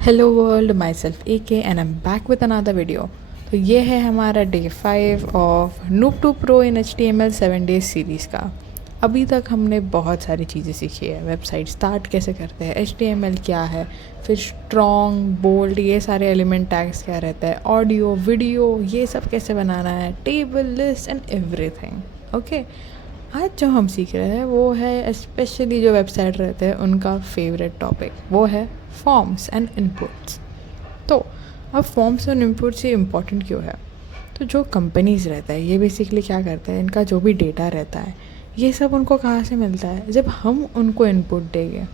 Hello world, myself AK and I am back with another video. तो ये है हमारा day 5 of noob to pro in HTML 7 days series का। अभी तक हमने बहुत सारी चीज़ें सीखी है। वेबसाइट स्टार्ट कैसे करते हैं, HTML क्या है, फिर स्ट्रॉन्ग बोल्ड ये सारे एलिमेंट टैग्स क्या रहता है, ऑडियो वीडियो ये सब कैसे बनाना है, table list and everything. Okay, आज जो हम सीख रहे हैं वो है स्पेशली जो वेबसाइट रहते हैं उनका फेवरेट टॉपिक, वो है फॉर्म्स एंड इनपुट्स। तो अब फॉर्म्स और इनपुट्स ये इम्पॉर्टेंट क्यों है? तो जो कंपनीज़ रहता है ये बेसिकली क्या करते हैं, इनका जो भी डेटा रहता है ये सब उनको कहाँ से मिलता है? जब हम उनको इनपुट देंगे।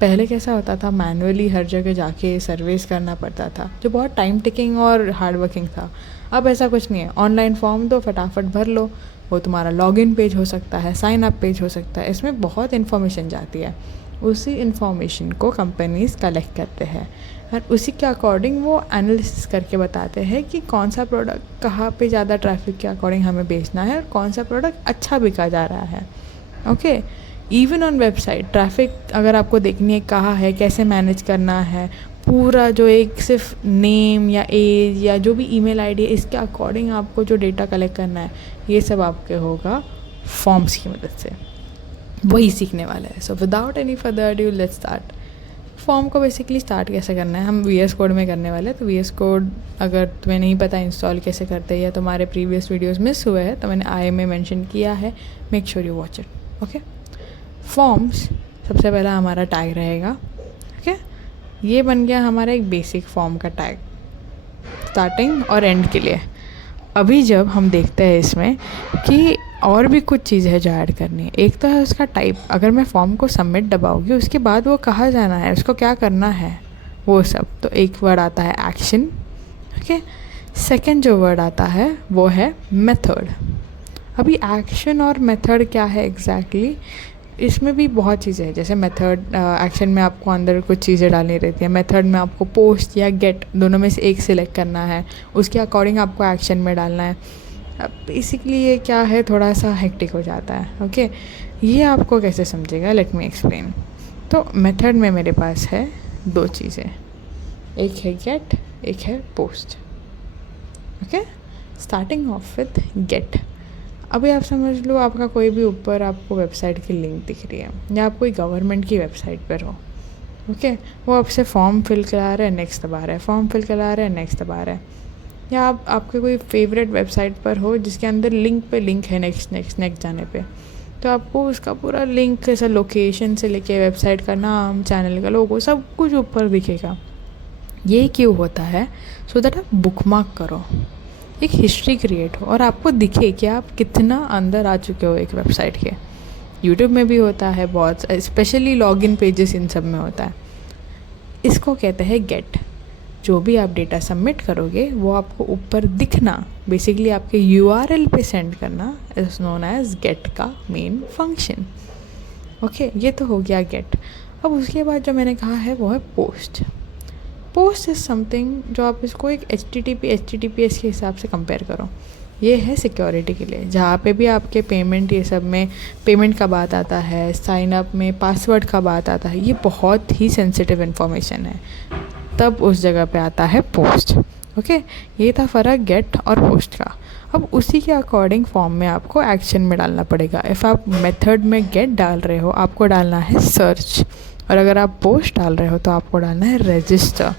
पहले कैसा होता था, मैनुअली हर जगह जाके सर्विस करना पड़ता था, जो बहुत टाइम टेकिंग और हार्ड वर्किंग था। अब ऐसा कुछ नहीं है, ऑनलाइन फॉर्म दो, फटाफट भर लो, वो तुम्हारा लॉगिन पेज हो सकता है, साइन अप पेज हो सकता है, इसमें बहुत इन्फॉर्मेशन जाती है। उसी इन्फॉर्मेशन को कंपनीज कलेक्ट करते हैं और उसी के अकॉर्डिंग वो एनालिसिस करके बताते हैं कि कौन सा प्रोडक्ट कहाँ पे ज़्यादा ट्रैफिक के अकॉर्डिंग हमें बेचना है और कौन सा प्रोडक्ट अच्छा बिका जा रहा है। Okay, even on website traffic अगर आपको देखनी है कहाँ है, कैसे मैनेज करना है, पूरा जो एक सिर्फ नेम या एज या जो भी ईमेल आईडी है इसके अकॉर्डिंग आपको जो डेटा कलेक्ट करना है, ये सब आपके होगा फॉर्म्स की मदद से। वही सीखने वाला है। So without any further due let's start. Form को बेसिकली स्टार्ट कैसे करना है, हम VS कोड में करने वाले हैं। तो VS कोड अगर तुम्हें नहीं पता इंस्टॉल कैसे करते हैं या तुम्हारे प्रीवियस वीडियोस मिस हुए हैं तो मैंने आई में मेंशन किया है, make sure you watch it. Okay, forms सबसे पहला हमारा टैग रहेगा। ओके, ये बन गया हमारा एक बेसिक फॉर्म का टैग स्टार्टिंग और एंड के लिए। अभी जब हम देखते हैं इसमें कि और भी कुछ चीज़ है जो ऐड करनी है। एक तो है उसका टाइप, अगर मैं फॉर्म को सबमिट दबाऊंगी उसके बाद वो कहाँ जाना है, उसको क्या करना है, वो सब। तो एक वर्ड आता है एक्शन। ओके, सेकंड जो वर्ड आता है वो है मेथड। अभी एक्शन और मेथड क्या है एग्जैक्टली इसमें भी बहुत चीज़ें हैं। जैसे मेथड एक्शन में आपको अंदर कुछ चीज़ें डालनी रहती है, मेथड में आपको पोस्ट या गेट दोनों में से एक सिलेक्ट करना है, उसके अकॉर्डिंग आपको एक्शन में डालना है। अब बेसिकली ये क्या है, थोड़ा सा हेक्टिक हो जाता है। ओके, ये आपको कैसे समझेगा, लेट मी एक्सप्लेन। तो मेथड में मेरे पास है दो चीज़ें, एक है गेट, एक है post. Okay, starting off with get. अभी आप समझ लो आपका कोई भी ऊपर आपको वेबसाइट की लिंक दिख रही है या आप कोई गवर्नमेंट की वेबसाइट पर हो। ओके, वो आपसे फॉर्म फिल करा रहा है, नेक्स्ट दबा रहा है, फॉर्म फिल करा रहा है, नेक्स्ट दबा रहा है। या आप आपके कोई फेवरेट वेबसाइट पर हो जिसके अंदर लिंक पे लिंक है, नेक्स्ट नेक्स्ट नेक्स्ट जाने पे, तो आपको उसका पूरा लिंक जैसा लोकेशन से लेके वेबसाइट का नाम, चैनल का लोगो, सब कुछ ऊपर दिखेगा। ये क्यों होता है? सो दैट आप बुकमार्क करो, एक हिस्ट्री क्रिएट हो और आपको दिखे कि आप कितना अंदर आ चुके हो एक वेबसाइट के। यूट्यूब में भी होता है बहुत, स्पेशली लॉगिन पेजेस इन सब में होता है। इसको कहते हैं गेट। जो भी आप डेटा सबमिट करोगे वो आपको ऊपर दिखना, बेसिकली आपके URL पे सेंड करना इज नोन एज गेट का मेन फंक्शन। ओके, ये तो हो गया गेट। अब उसके बाद जो मैंने कहा है वो है पोस्ट। पोस्ट इज़ समथिंग जो आप इसको एक HTTPS के हिसाब से कंपेयर करो। ये है सिक्योरिटी के लिए, जहाँ पे भी आपके पेमेंट ये सब में पेमेंट का बात आता है, साइन अप में पासवर्ड का बात आता है, ये बहुत ही सेंसिटिव इन्फॉर्मेशन है, तब उस जगह पे आता है पोस्ट। ओके, ये था फ़र्क गेट और पोस्ट का। अब उसी के अकॉर्डिंग फॉर्म में आपको एक्शन में डालना पड़ेगा। इफ़ आप मेथड में गेट डाल रहे हो आपको डालना है सर्च, और अगर आप पोस्ट डाल रहे हो तो आपको डालना है रजिस्टर।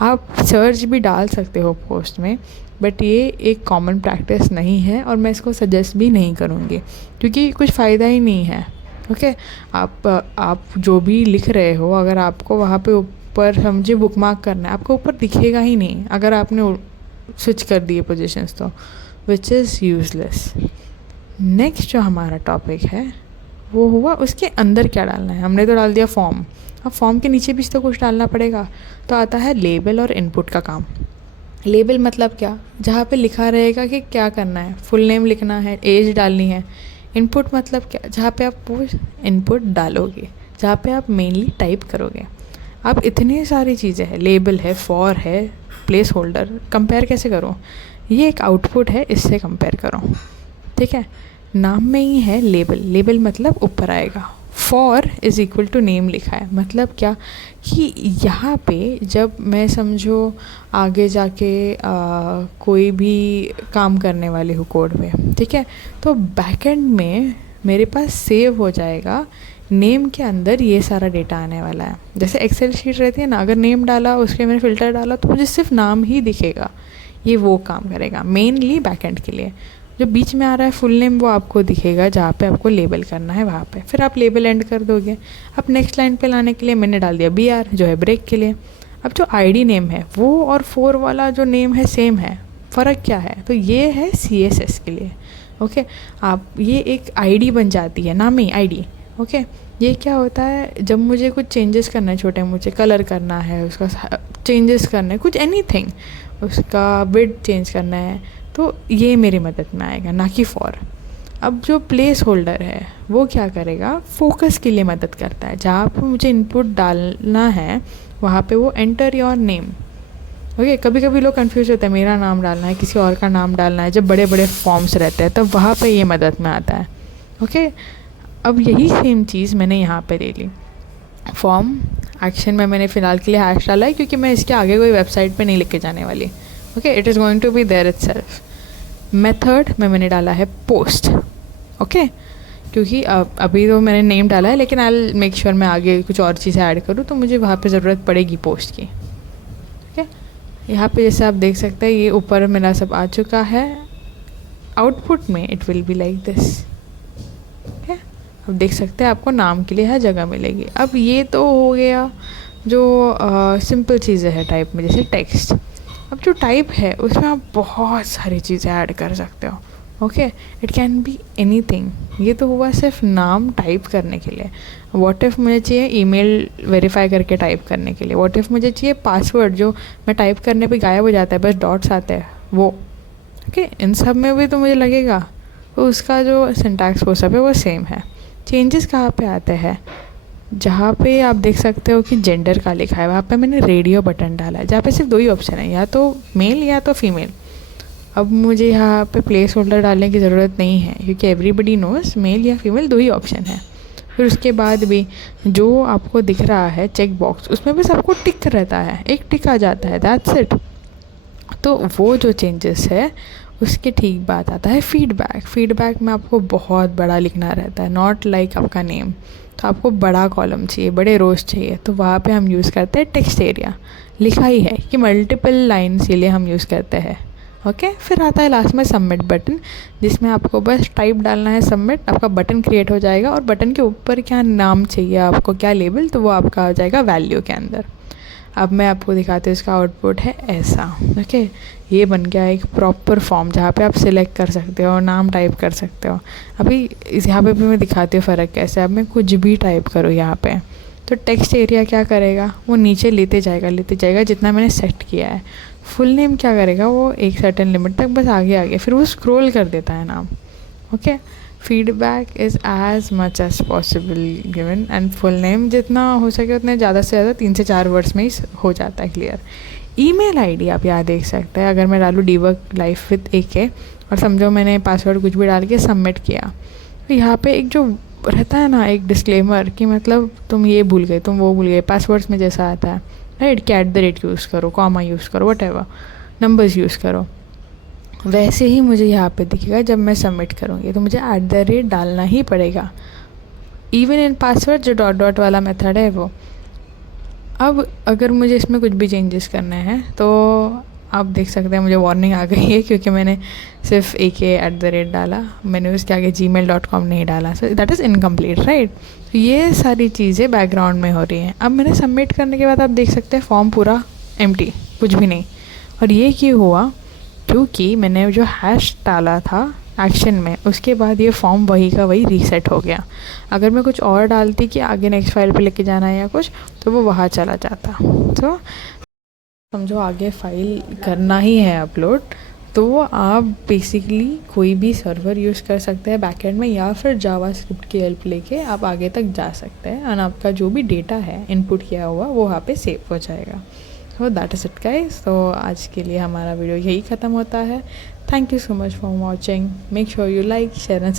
आप सर्च भी डाल सकते हो पोस्ट में, बट ये एक कॉमन प्रैक्टिस नहीं है और मैं इसको सजेस्ट भी नहीं करूँगी क्योंकि कुछ फ़ायदा ही नहीं है। ओके, आप जो भी लिख रहे हो अगर आपको वहाँ पे ऊपर समझे बुकमार्क करना है, आपको ऊपर दिखेगा ही नहीं अगर आपने स्विच कर दिए पोजीशंस, तो विच इज़ यूज़लेस। नेक्स्ट जो हमारा टॉपिक है वो हुआ उसके अंदर क्या डालना है। हमने तो डाल दिया फॉर्म, अब फॉर्म के नीचे भी तो कुछ डालना पड़ेगा। तो आता है लेबल और इनपुट का काम। लेबल मतलब क्या, जहाँ पे लिखा रहेगा कि क्या करना है, फुल नेम लिखना है, एज डालनी है। इनपुट मतलब क्या, जहाँ पे आप वो इनपुट डालोगे, जहाँ पे आप मेनली टाइप करोगे। अब इतनी सारी चीज़ें हैं, लेबल है, फॉर है, प्लेस होल्डर। कंपेयर कैसे करो, ये एक आउटपुट है, इससे कंपेयर करो। ठीक है, नाम में ही है लेबल। लेबल मतलब ऊपर आएगा, for is equal to name लिखा है। मतलब क्या कि यहाँ पे जब मैं समझो आगे जाके कोई भी काम करने वाली हूँ कोड में, ठीक है, तो बैकएंड में मेरे पास सेव हो जाएगा नेम के अंदर ये सारा डेटा आने वाला है। जैसे एक्सेल शीट रहती है ना, अगर नेम डाला उसके मैंने फ़िल्टर डाला तो मुझे सिर्फ नाम ही दिखेगा, ये वो काम करेगा मेनली बैकएंड के लिए। जो बीच में आ रहा है फुल नेम वो आपको दिखेगा जहाँ पे आपको लेबल करना है वहाँ पे, फिर आप लेबल एंड कर दोगे। अब नेक्स्ट लाइन पे लाने के लिए मैंने डाल दिया BR जो है ब्रेक के लिए। अब जो ID नेम है वो और 4 वाला जो नेम है सेम है, फ़र्क क्या है, तो ये है CSS के लिए। ओके, आप ये एक ID बन जाती है, नाम ही ID। ओके, ये क्या होता है, जब मुझे कुछ चेंजेस करना है, छोटे मुझे कलर करना है, उसका चेंजेस करना है, कुछ एनीथिंग, उसका विड्थ चेंज करना है, तो ये मेरी मदद में आएगा, ना कि फॉर। अब जो प्लेस होल्डर है वो क्या करेगा, फोकस के लिए मदद करता है। जहाँ पर मुझे इनपुट डालना है वहाँ पे वो एंटर योर नेम। ओके, कभी कभी लोग कंफ्यूज होते हैं, मेरा नाम डालना है, किसी और का नाम डालना है, जब बड़े बड़े फॉर्म्स रहते हैं तब वहाँ पे ये मदद में आता है। ओके, अब यही सेम चीज़ मैंने यहाँ पे ले ली। फॉर्म एक्शन में मैंने फ़िलहाल के लिए हैश डाला है क्योंकि मैं इसके आगे कोई वेबसाइट पे नहीं लिख के जाने वाली। Okay, it is going to be there itself. Method में मैंने डाला है पोस्ट। ओके, क्योंकि अभी तो मैंने नेम डाला है, लेकिन आई मेक श्योर मैं आगे कुछ और चीज़ें ऐड करूँ तो मुझे वहाँ पे ज़रूरत पड़ेगी पोस्ट की। ओके, यहाँ पे जैसे आप देख सकते हैं ये ऊपर मेरा सब आ चुका है। आउटपुट में it will be like this. Okay, अब देख सकते हैं आपको नाम के लिए हर जगह मिलेगी। अब ये तो हो गया जो सिंपल चीज़ें हैं टाइप में, जैसे टेक्स्ट। अब जो टाइप है उसमें आप बहुत सारी चीज़ें ऐड कर सकते हो। Okay, it can be anything. ये तो हुआ सिर्फ नाम टाइप करने के लिए। व्हाट इफ़ मुझे चाहिए ईमेल वेरीफाई करके टाइप करने के लिए। व्हाट इफ़ मुझे चाहिए पासवर्ड जो मैं टाइप करने पे गायब हो जाता है, बस डॉट्स आते हैं वो। ओके, इन सब में भी तो मुझे लगेगा तो उसका जो सिंटैक्स वो सब है वो सेम है। चेंजेस कहाँ पे आते हैं, जहाँ पे आप देख सकते हो कि जेंडर का लिखा है वहाँ पे मैंने रेडियो बटन डाला है, जहाँ पे सिर्फ 2 ही ऑप्शन है, या तो मेल या तो फीमेल। अब मुझे यहाँ पे प्लेस होल्डर डालने की ज़रूरत नहीं है क्योंकि एवरीबडी नोस मेल या फीमेल 2 ही ऑप्शन है। फिर उसके बाद भी जो आपको दिख रहा है चेक बॉक्स, उसमें बस आपको टिक रहता है, एक टिक आ जाता है, दैट्स इट। तो वो जो चेंजेस है उसके ठीक बाद आता है फीडबैक। फीडबैक में आपको बहुत बड़ा लिखना रहता है, नॉट लाइक आपका नेम। तो आपको बड़ा कॉलम चाहिए, बड़े रोज चाहिए, तो वहाँ पे हम यूज़ करते हैं टेक्स्ट एरिया। लिखा ही है कि मल्टीपल लाइन्स के लिए हम यूज़ करते हैं। ओके, फिर आता है लास्ट में सबमिट बटन, जिसमें आपको बस टाइप डालना है सबमिट, आपका बटन क्रिएट हो जाएगा और बटन के ऊपर क्या नाम चाहिए आपको, क्या लेबल, तो वो आपका आ जाएगा वैल्यू के अंदर। अब मैं आपको दिखाती हूँ इसका आउटपुट है ऐसा। ओके, ये बन गया एक प्रॉपर फॉर्म जहाँ पे आप सिलेक्ट कर सकते हो, नाम टाइप कर सकते हो। अभी यहाँ पे भी मैं दिखाती हूँ फ़र्क कैसे। अब मैं कुछ भी टाइप करूँ यहाँ पे तो टेक्स्ट एरिया क्या करेगा, वो नीचे लेते जाएगा जितना मैंने सेट किया है। फुल नेम क्या करेगा, वो एक सर्टेन लिमिट तक बस आगे आगे, फिर वो स्क्रॉल कर देता है नाम। Okay, feedback is as much as possible given and full name जितना हो सके उतने ज़्यादा से ज़्यादा 3 से 4 वर्ड्स में ही हो जाता है क्लियर। ईमेल आईडी आप यहाँ देख सकते हैं, अगर मैं डालूँ डीवर्क लाइफ विद AK और समझो मैंने पासवर्ड कुछ भी डाल के सबमिट किया, तो यहाँ पे एक जो रहता है ना एक डिस्क्लेमर कि मतलब तुम ये भूल गए, तुम वो भूल गए, पासवर्ड्स में जैसा आता है राइट कि @ यूज़ करो, कॉमा यूज़ करो, व्हाटएवर नंबर्स यूज़ करो, वैसे ही मुझे यहाँ पे दिखेगा जब मैं सबमिट करूँगी। तो मुझे @ डालना ही पड़ेगा, इवन इन पासवर्ड जो डॉट वाला मेथड है वो। अब अगर मुझे इसमें कुछ भी चेंजेस करने हैं तो आप देख सकते हैं मुझे वार्निंग आ गई है क्योंकि मैंने सिर्फ AK @ डाला, मैंने उसके आगे gmail.com नहीं डाला, so that is incomplete right. तो ये सारी चीज़ें बैकग्राउंड में हो रही हैं। अब मैंने सबमिट करने के बाद आप देख सकते हैं फॉर्म पूरा एम्प्टी, कुछ भी नहीं। और ये क्यों हुआ, क्योंकि मैंने जो हैश डाला था एक्शन में उसके बाद ये फॉर्म वही का वही रीसेट हो गया। अगर मैं कुछ और डालती कि आगे नेक्स्ट फाइल पे लेके जाना है या कुछ, तो वो वहाँ चला जाता। तो समझो आगे फाइल करना ही है अपलोड, तो आप बेसिकली कोई भी सर्वर यूज़ कर सकते हैं बैकएंड में, या फिर जावास्क्रिप्ट की हेल्प लेके आप आगे तक जा सकते हैं और आपका जो भी डेटा है इनपुट किया हुआ वो वहाँ पे सेव हो जाएगा। तो दैट इज़ इट गाइस। तो आज के लिए हमारा वीडियो यही ख़त्म होता है। Thank you so much for watching. Make sure you like, share and